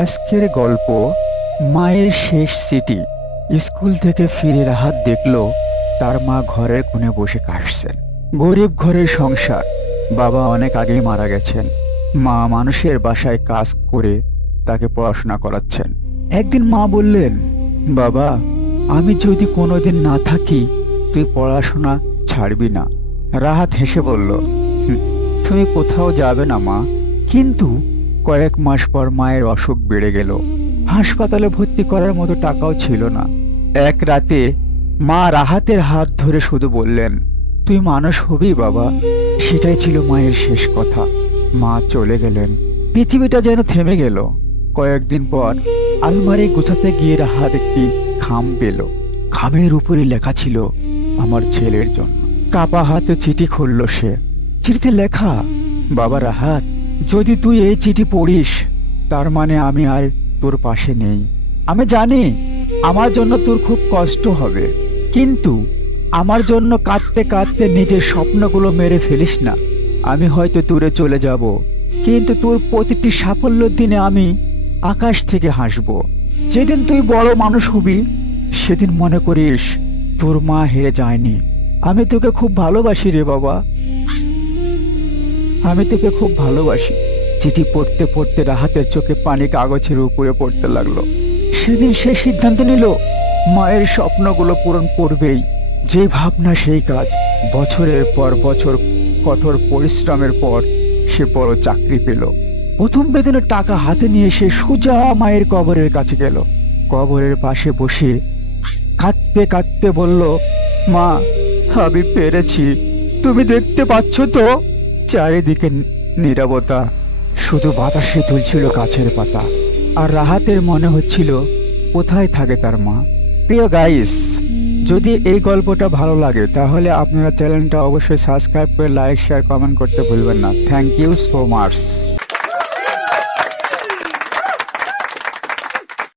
আজকের গল্প মায়ের শেষ চিঠি। স্কুল থেকে ফিরে রাহাত দেখল তার মা ঘরের কোণে বসে কাশছেন। গরিব ঘরের সংসার, বাবা অনেক আগেই মারা গেছেন। মা মানুষের বাসায় কাজ করে তাকে পড়াশোনা করাচ্ছেন। একদিন মা বললেন, বাবা, আমি যদি কোনোদিন না থাকি তুই পড়াশোনা ছাড়বি না। রাহাত হেসে বলল, তুমি কোথাও যাবে না মা। কিন্তু কয়েক মাস পর মায়ের অসুখ বেড়ে গেল। হাসপাতালে ভর্তি করার মতো টাকাও ছিল না। এক রাতে মা রাহাতের হাত ধরে শুধু বললেন, তুই মানুষ হবি বাবা। সেটাই ছিল মায়ের শেষ কথা। মা চলে গেলেন, পৃথিবীটা যেন থেমে গেল। কয়েকদিন পর আলমারি গোছাতে গিয়ে রাহাত একটি খাম পেল। খামের উপরে লেখা ছিল, আমার ছেলের জন্য। কাপা হাতে চিঠি খুলল সে। চিঠিতে লেখা, বাবা রাহাত, যদি তুই এই চিঠি পড়িস তার মানে আমি আর তোর পাশে নেই। আমি জানি আমার জন্য তোর খুব কষ্ট হবে, কিন্তু আমার জন্য কাঁদতে কাঁদতে নিজের স্বপ্নগুলো মেরে ফেলিস না। আমি হয়তো দূরে চলে যাব, কিন্তু তোর প্রতিটি সাফল্যের দিনে আমি আকাশ থেকে হাসব। যেদিন তুই বড় মানুষ হবি সেদিন মনে করিস তোর মা হেরে যায়নি। আমি তোকে খুব ভালোবাসি রে বাবা, আমি তোকে খুব ভালোবাসি। চিঠি পড়তে পড়তে রাহাতের চোখে পানি কাগজের উপরে পড়তে লাগলো। সেদিন সে সিদ্ধান্ত নিল মায়ের স্বপ্নগুলো পূরণ করবেই। যে ভাবনা সেই কাজ। বছরের পর বছর কঠোর পরিশ্রমের পর সে বড় চাকরি পেল। প্রথম বেতনের টাকা হাতে নিয়ে সে সোজা মায়ের কবরের কাছে গেল। কবরের পাশে বসে কাঁদতে কাঁদতে বলল, মা, আমি পেরেছি। তুমি দেখতে পাচ্ছ তো? চারিদিকে নীরবতা, শুধু বাতাসে দুলছিল গাছের পাতা। আর রাহাতের মনে হচ্ছিল কোথায় থাকে তার মা। প্রিয় গাইস, যদি এই গল্পটা ভালো লাগে তাহলে আপনারা চ্যানেলটা অবশ্যই সাবস্ক্রাইব করে লাইক শেয়ার কমেন্ট করতে ভুলবেন না। Thank you so much.